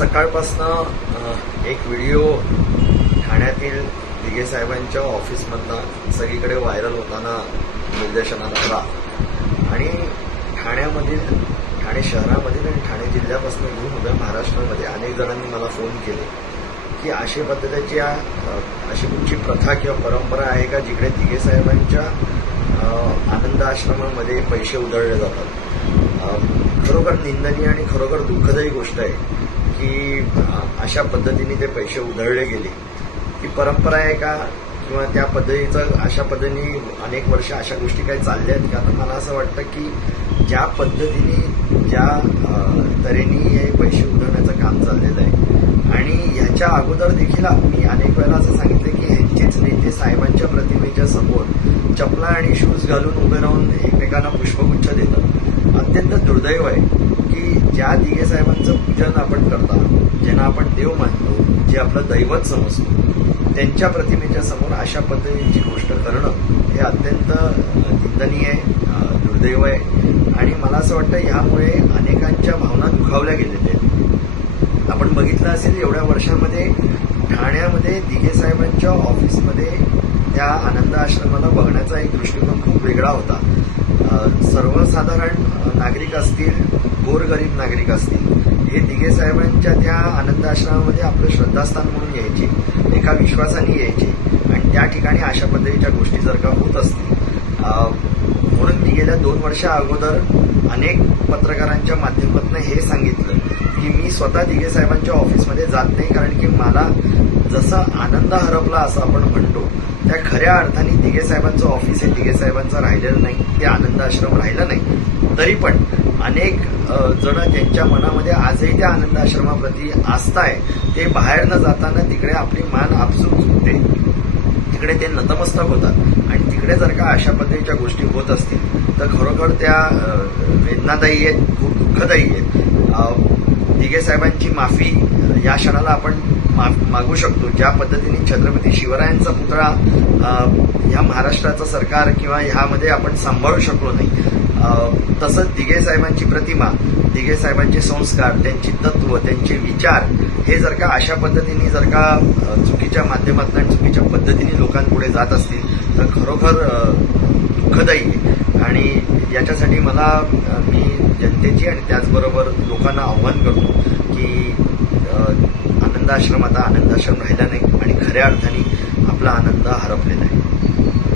सकाळपासनं एक व्हिडिओ ठाण्यातील दिघे साहेबांच्या ऑफिसमधला सगळीकडे व्हायरल होताना निर्देशनात आला आणि ठाण्यामधील ठाणे शहरामधील आणि ठाणे जिल्ह्यापासून घेऊन उभ्या महाराष्ट्रामध्ये अनेक जणांनी मला फोन केले की अशी पद्धतीची अशी कुठची प्रथा किंवा परंपरा आहे का जिकडे दिघे साहेबांच्या आनंद आश्रमामध्ये पैसे उधळले जातात खरोखर निंदनीय आणि खरोखर दुःखदायी गोष्ट आहे की अशा पद्धतीने ते पैसे उधळले गेले ही परंपरा आहे का किंवा त्या पद्धतीचं अशा पद्धतीने अनेक वर्ष अशा गोष्टी काही चालल्या आहेत का तर मला असं वाटतं की ज्या पद्धतीने ज्या तऱ्हेने हे पैसे उधळण्याचं काम चाललेलं आहे आणि याच्या अगोदर देखील मी अनेक वेळेला असं सांगितलं की ह्यांचेच नेते साहेबांच्या प्रतिमेच्या समोर चपला आणि शूज घालून उभे राहून एकमेकांना पुष्पगुच्छ देतात अत्यंत दुर्दैव आहे ज्या दिगेसाहेबांचं साहेबांचं पूजन आपण करता ज्यांना आपण देव मानतो जे आपलं दैवत समजतो त्यांच्या प्रतिमेच्या समोर अशा पद्धतीची गोष्ट करणं हे अत्यंत निंदनीय दुर्दैव आहे आणि मला असं वाटतं ह्यामुळे अनेकांच्या भावना दुखावल्या गेलेल्या आहेत आपण बघितलं असेल एवढ्या वर्षामध्ये ठाण्यामध्ये दिघे ऑफिसमध्ये त्या आनंद आश्रमाला बघण्याचा एक दृष्टिकोन खूप वेगळा होता सर्वसाधारण नागरिक असतील गोरगरीब नागरिक असतील हे दिघे साहेबांच्या त्या आश्रमामध्ये आपलं श्रद्धास्थान म्हणून यायचे एका विश्वासाने यायचे आणि त्या ठिकाणी अशा पद्धतीच्या गोष्टी जर का होत असतील म्हणून मी गेल्या दोन वर्षा अगोदर अनेक पत्रकारांच्या माध्यमातून हे सांगितलं की मी स्वतः दिघे साहेबांच्या ऑफिसमध्ये जात नाही कारण की मला जसा आनंद हरपला असं आपण म्हणतो त्या खऱ्या अर्थाने दिगे साहेबांचं ऑफिस हे दिगे साहेबांचं राहिलेलं नाही ते आनंद आश्रम राहिलं नाही तरी पण अनेक जण ज्यांच्या मनामध्ये आजही त्या आनंद आश्रमाप्रती आस्था आहे ते बाहेर न जाताना तिकडे आपली मान आपसूक चुकते तिकडे ते नतमस्तक होतात आणि तिकडे जर का अशा पद्धतीच्या गोष्टी होत असतील तर खरोखर त्या वेदनादायी आहेत खूप दुःखदायी आहेत दिगे साहेबांची माफी या क्षणाला आपण मागू शकतो ज्या पद्धतीने छत्रपती शिवरायांचा पुतळा ह्या महाराष्ट्राचं सरकार किंवा ह्यामध्ये आपण सांभाळू शकलो नाही तसंच दिगे साहेबांची प्रतिमा दिगे साहेबांचे संस्कार त्यांची तत्व त्यांचे विचार हे जर का अशा पद्धतीने जर का चुकीच्या माध्यमातून चुकीच्या पद्धतीने लोकांपुढे जात असतील तर खरोखर दुःखदायी आहे आणि याच्यासाठी मला मी पाहिजे आणि त्याचबरोबर लोकांना आव्हान करतो की आनंद आश्रम आता आनंद आश्रम राहिला नाही आणि खऱ्या अर्थाने आपला आनंद हरपलेला आहे